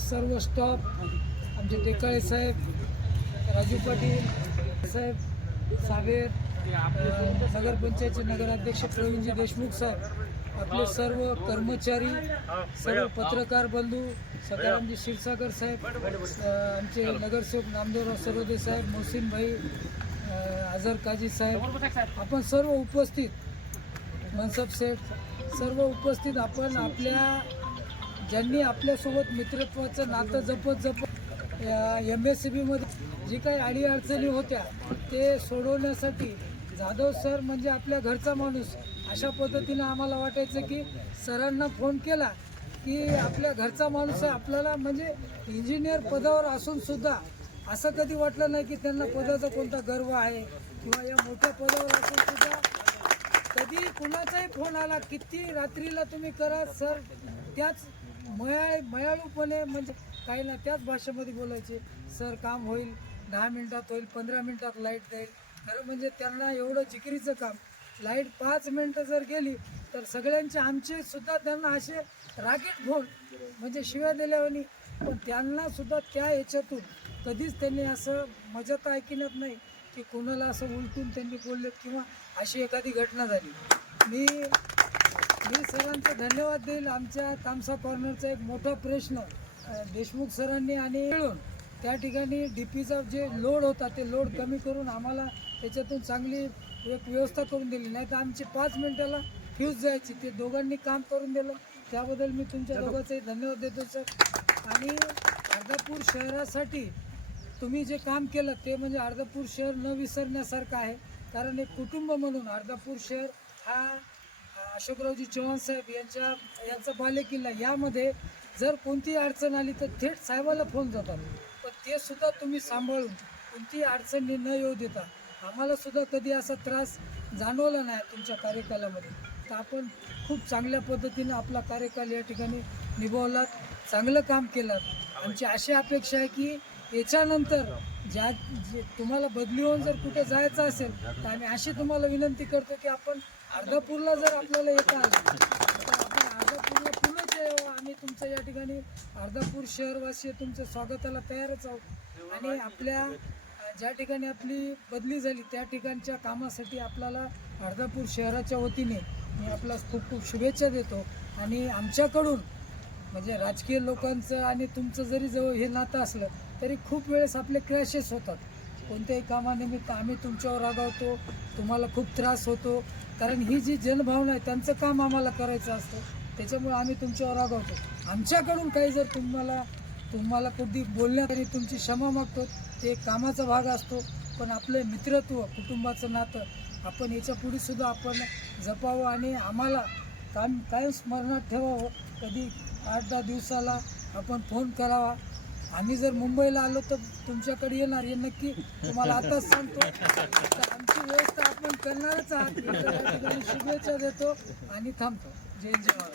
सर्व स्टॉफ, आमचे टेकाळे साहेब, राजू पाटील साहेब, सावेर, नगरपंचायतचे नगराध्यक्ष प्रवीणजी देशमुख साहेब, आपले सर्व कर्मचारी, सर्व पत्रकार बंधू, सदारामजी क्षीरसागर साहेब, आमचे नगरसेवक नामदेवराव सरोदे साहेब, मोहसिन भाई, अझर काजी साहेब, आपण सर्व उपस्थित, मनसब सेठ, सर्व उपस्थित, आपण आपल्या ज्यांनी आपल्यासोबत मित्रत्वाचं नातं जपत MSCBमध्ये जी काही अडीअडचणी होत्या ते सोडवण्यासाठी जाधव सर म्हणजे आपल्या घरचा माणूस अशा पद्धतीनं आम्हाला वाटायचं की सरांना फोन केला की आपल्या घरचा माणूस आहे. आपल्याला म्हणजे इंजिनियर पदावर असूनसुद्धा असं कधी वाटलं नाही की त्यांना पदाचा कोणता गर्व आहे किंवा या मोठ्या पदावर असूनसुद्धा कधी कुणाचाही फोन आला, किती रात्रीला तुम्ही करा सर, त्याच मयाळूपणे म्हणजे काही ना त्याच भाषेमध्ये बोलायचे, सर काम होईल, 10 मिनिटात होईल, 15 मिनिटात लाईट जाईल. खरं म्हणजे त्यांना एवढं जिकिरीचं काम, लाईट 5 मिनिटं जर गेली तर सगळ्यांचे आमचे सुद्धा त्यांना असे राकेट फोन म्हणजे शिव्या दिल्यावानी, पण त्यांना सुद्धा त्या याच्यातून कधीच त्यांनी असं मजात ऐकण्यात नाही की कोणाला असं उलटून त्यांनी बोललेत किंवा अशी एखादी घटना झाली. मी सरांचे धन्यवाद देईल. आमच्या तामसा कॉर्नरचा एक मोठा प्रश्न देशमुख सरांनी आणि मिळून त्या ठिकाणी DPचा जे लोड होता ते लोड कमी करून आम्हाला त्याच्यातून चांगली एक व्यवस्था करून दिली, नाही तर आमची 5 मिनिटाला फ्यूज जायची. ते दोघांनी काम करून दिलं, त्याबद्दल मी तुमच्या दोघांचाही धन्यवाद देतो सर. आणि अर्धापूर शहरासाठी तुम्ही जे काम केलं ते म्हणजे अर्धापूर शहर न विसरण्यासारखं आहे. कारण एक कुटुंब म्हणून अर्धापूर शहर हा अशोकरावजी चव्हाण साहेब यांचा बालेकिल्ला, यामध्ये जर कोणती अडचण आली तर थेट साहेबाला फोन जातात, पण ते सुद्धा तुम्ही सांभाळून कोणती अडचणी न येऊ देता आम्हाला सुद्धा कधी असा त्रास जाणवला नाही तुमच्या कार्यकालामध्ये. तर आपण खूप चांगल्या पद्धतीनं आपला कार्यकाल या ठिकाणी निभावलात, चांगलं काम केलं. आमची अशी अपेक्षा आहे की याच्यानंतर तुम्हाला बदली होऊन जर कुठे जायचं असेल तर आम्ही अशी तुम्हाला विनंती करतो की आपण अर्धापूरला जर आपल्याला येता आलं तर आपण अर्धापूरला पुन्हा यावं. आम्ही तुमचं या ठिकाणी अर्धापूर शहरवासी तुमच्या स्वागताला तयारच आहोत. आणि आपल्या ज्या ठिकाणी आपली बदली झाली त्या ठिकाणच्या कामासाठी आपल्याला अर्धापूर शहराच्या वतीने मी आपला खूप खूप शुभेच्छा देतो. आणि आमच्याकडून म्हणजे राजकीय लोकांचं आणि तुमचं जरी जवळ हे नातं असलं तरी खूप वेळेस आपले क्रॅशेस होतात. कोणत्याही कामानिमित्त आम्ही तुमच्यावर रागावतो, तुम्हाला खूप त्रास होतो, कारण ही जी जनभावना आहे त्यांचं काम आम्हाला करायचं असतं, त्याच्यामुळे आम्ही तुमच्यावर रागावतो. आमच्याकडून काही जर तुम्हाला कधी बोलण्यात आणि तुमची क्षमा मागतो, ते कामाचा भाग असतो. पण आपलं मित्रत्व, कुटुंबाचं नातं आपण याच्या पुढे सुद्धा आपण जपावं आणि आम्हाला कायम स्मरणात ठेवावं. कधी 8-10 दिवसाला आपण फोन करावा. आम्ही जर मुंबईला आलो तर तुमच्याकडे येणार, हे नक्की तुम्हाला आताच सांगतो. तर आमची व्यवस्था आपण करणारच आहात. शुभेच्छा देतो आणि थांबतो. जय जवाहर.